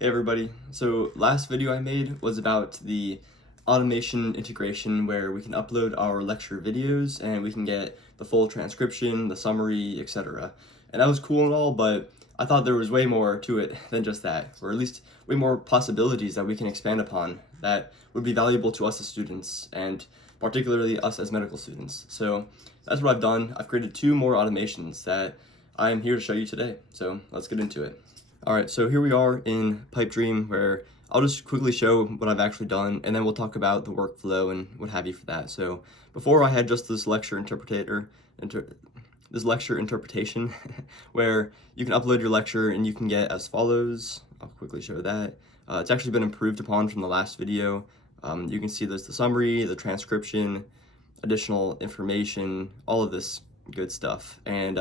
Hey everybody, so last video I made was about the automation integration where we can upload our lecture videos and we can get the full transcription, the summary, etc. And that was cool and all, but I thought there was way more to it than just that, or at least way more possibilities that we can expand upon that would be valuable to us as students and particularly us as medical students. So that's what I've done. I've created 2 more automations that I am here to show you today. So let's get into it. Alright, so here we are in Pipedream where I'll just quickly show what I've actually done and then we'll talk about the workflow and what have you for that. So before I had just this lecture interpretation where you can upload your lecture and you can get as follows. I'll quickly show that. It's actually been improved upon from the last video. You can see there's the summary, the transcription, additional information, all of this good stuff. And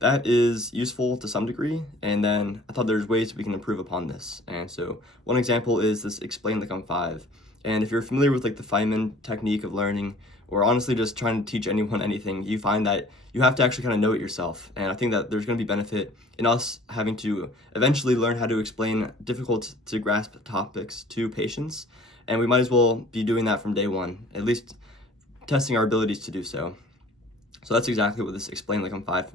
that is useful to some degree, and then I thought there's ways we can improve upon this. And so one example is this explain like I'm 5. And if you're familiar with like the Feynman technique of learning, or honestly just trying to teach anyone anything, you find that you have to actually kind of know it yourself. And I think that there's going to be benefit in us having to eventually learn how to explain difficult to grasp topics to patients. And we might as well be doing that from day one, at least testing our abilities to do so. So that's exactly what this explain like I'm 5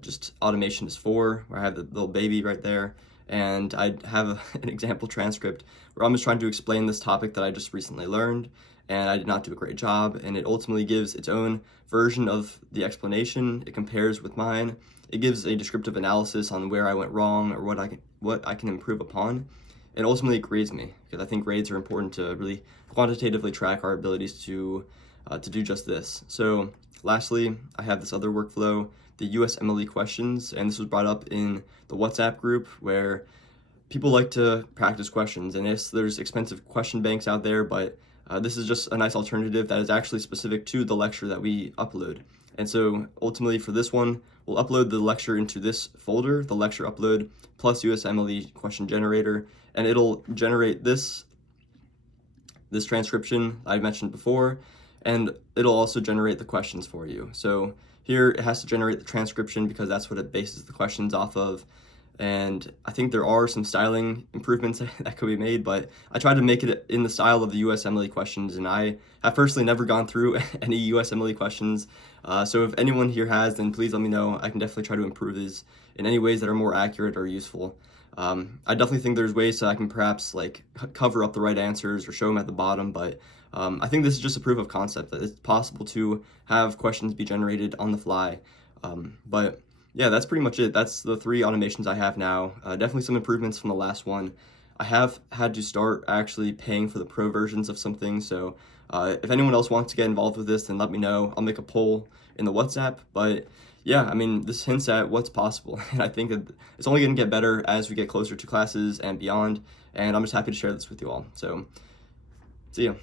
just automation is for, where I have the little baby right there, and I have an example transcript where I'm just trying to explain this topic that I just recently learned, and I did not do a great job, and it ultimately gives its own version of the explanation. It compares with mine. It gives a descriptive analysis on where I went wrong or what I can improve upon, and ultimately it grades me, because I think grades are important to really quantitatively track our abilities to do just this. So lastly, I have this other workflow, the USMLE questions, and this was brought up in the WhatsApp group where people like to practice questions. And yes, there's expensive question banks out there, but this is just a nice alternative that is actually specific to the lecture that we upload. And so ultimately for this one, we'll upload the lecture into this folder, the lecture upload plus USMLE question generator, and it'll generate this transcription I mentioned before, and it'll also generate the questions for you. So here it has to generate the transcription because that's what it bases the questions off of. And I think there are some styling improvements that could be made, but I tried to make it in the style of the USMLE questions, and I have personally never gone through any USMLE questions. So if anyone here has, then please let me know. I can definitely try to improve these in any ways that are more accurate or useful. I definitely think there's ways so I can perhaps like cover up the right answers or show them at the bottom, but I think this is just a proof of concept that it's possible to have questions be generated on the fly. But yeah, that's pretty much it. That's the 3 automations I have now. Definitely some improvements from the last one. I have had to start actually paying for the pro versions of some things, so if anyone else wants to get involved with this, then let me know. I'll make a poll in the WhatsApp, but yeah, I mean, this hints at what's possible, and I think that it's only going to get better as we get closer to classes and beyond, and I'm just happy to share this with you all. So, see ya.